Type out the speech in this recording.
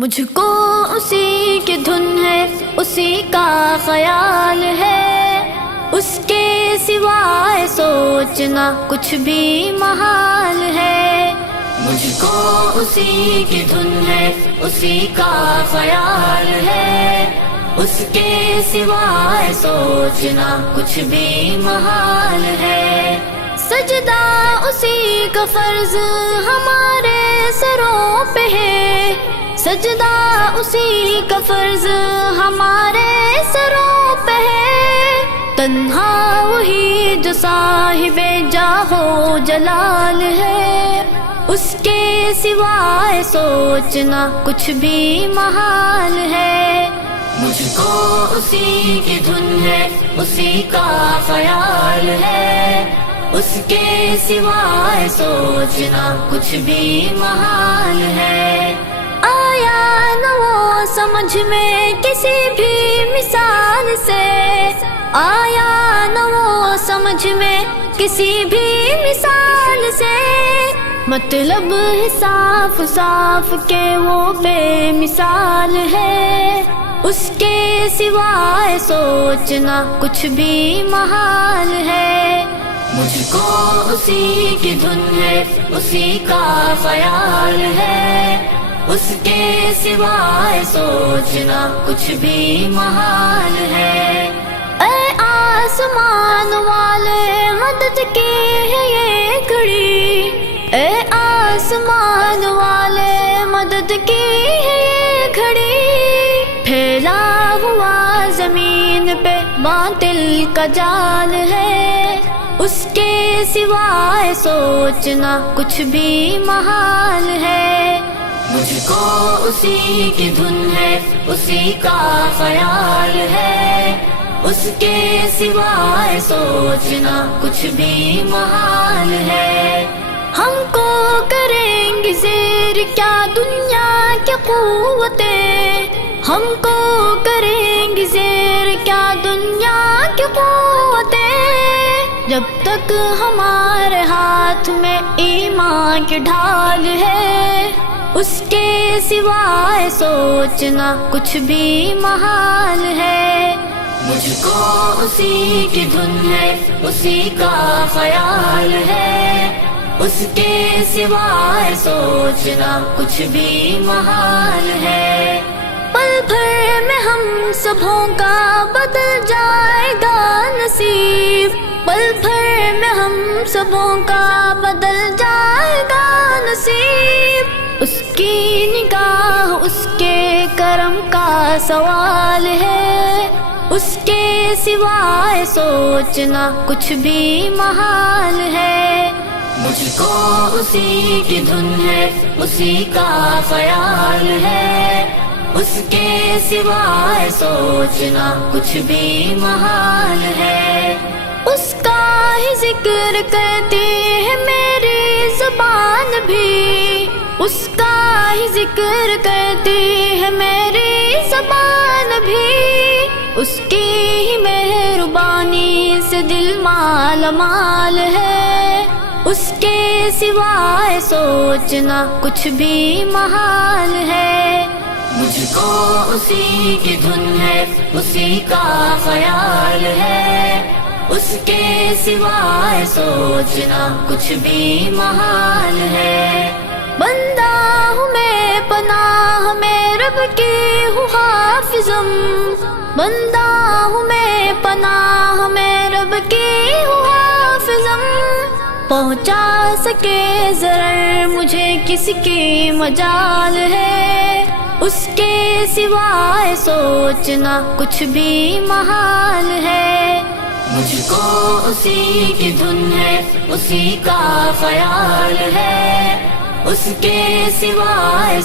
مجھ کو اسی کی دھن ہے، اسی کا خیال ہے، اس کے سوائے سوچنا کچھ بھی محال ہے۔ مجھ کو اسی کی دھن ہے، اسی کا خیال ہے، اس کے سوائے سوچنا کچھ بھی محال ہے۔ سجدہ اسی کا فرض ہمارے سروں پہ ہے، سجدہ اسی کا فرض ہمارے سروں پہ ہے۔ تنہا وہی جو صاحب جاہ و جلال ہے، اس کے سوائے سوچنا کچھ بھی محال ہے۔ مجھ کو اسی کی دھن ہے، اسی کا خیال ہے، اس کے سوائے سوچنا کچھ بھی محال ہے۔ آیا نہ وہ سمجھ میں کسی بھی مثال سے، آیا نہ وہ سمجھ میں کسی بھی مثال سے، مطلب ہے صاف صاف کہ وہ بے مثال ہے، اس کے سوائے سوچنا کچھ بھی محال ہے۔ مجھ کو اسی کی دھن ہے، اسی کا خیال ہے، اس کے سوائے سوچنا کچھ بھی محال ہے۔ اے آسمان والے مدد کی ہے یہ گھڑی، اے آسمان والے مدد کی ہے یہ گھڑی، پھیلا ہوا زمین پہ باطل کا جال ہے، اس کے سوائے سوچنا کچھ بھی محال ہے۔ مجھ کو اسی کی دھن ہے، اسی کا خیال ہے، اس کے سوائے سوچنا کچھ بھی محال ہے۔ ہم کو کریں گے زیر کیا دنیا کی قوتیں، ہم کو کریں گے زیر کیا دنیا کی قوتیں، جب تک ہمارے ہاتھ میں ایمان کی ڈھال ہے، اس کے سوائے سوچنا کچھ بھی محال ہے۔ مجھ کو اسی کی دھن ہے، اسی کا خیال ہے، اس کے سوائے سوچنا کچھ بھی محال ہے۔ پل بھر میں ہم سبھوں کا بدل جائے گا نصیب، پل بھر میں ہم سبھوں کا بدل جائے گا نصیب، اس کی نگاہ اس کے کرم کا سوال ہے، اس کے سوائے سوچنا کچھ بھی محال ہے۔ مجھ کو اسی کی دھن ہے، اسی کا خیال ہے، اس کے سوائے سوچنا کچھ بھی محال ہے۔ اس کا ہی ذکر کرتی ہے میری زبان بھی، اس کا ہی ذکر کرتی ہے میری زبان بھی، اس کی ہی مہربانی سے دل مال مال ہے، اس کے سوائے سوچنا کچھ بھی محال ہے۔ مجھ کو اسی کی دھن ہے، اسی کا خیال ہے، اس کے سوائے سوچنا کچھ بھی محال ہے۔ بندہ ہوں میں پناہ میں رب کی ہوں حافظم، بندہ ہوں میں پناہ میں رب کی ہوں حافظم، پہنچا سکے ضرر مجھے کس کی مجال ہے، اس کے سوائے سوچنا کچھ بھی محال ہے۔ مجھ کو اسی کی دھن ہے، اسی کا خیال ہے، اس کے سوائے